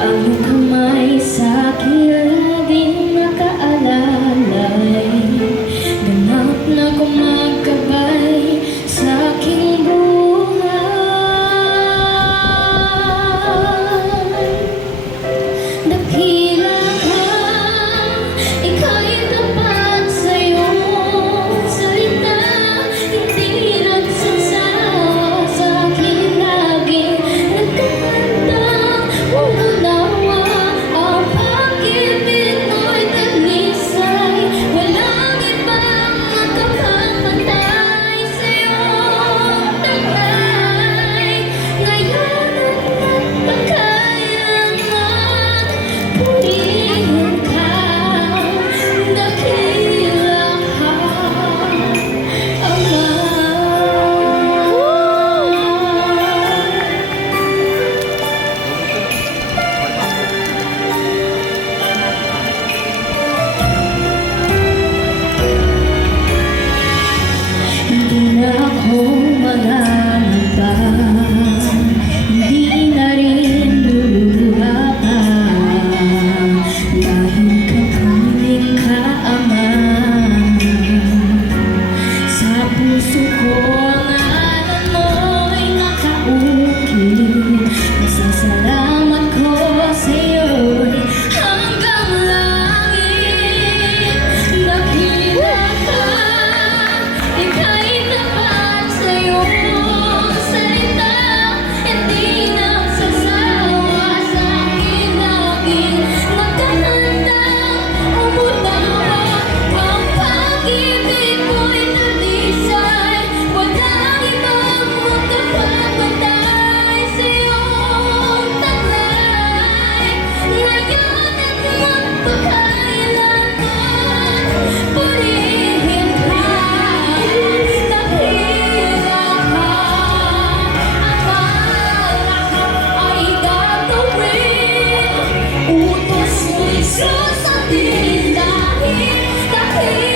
Ang kamay sa'kin laging nakaalalay, ganap na gumagabay sa'king buhay. Dakila ka, ika'y tapat sa iyong salita, hindi nagsasawa sa'kin laging nagtatandang umunawa. Ang pag-ibig mo'y talisay, walang ibang makakapantay sa iyong taglay. Ngayon at magkailanman, purihin ka, dakila ka, Ama. Hindi na ako magangamba, hindi na rin luluha pa, dahil kapiling ka, Ama. Sa puso ko ang ngalan mo'y nakaukit, masasalamat ko sa'yo'y hanggang langit. Dakila ka, ika'y tapat sa iyong salita, hindi nagsasawa sa'kin laging nagtatandang umunawa. Ang pag-ibig mo'y talisay, walang ibang makakapantay sa iyong taglay. Ngayon at magpakailanman, purihin ka, dakila ka, Ama. Ay gagawin, utos mo, Jesus, atin dahil dakila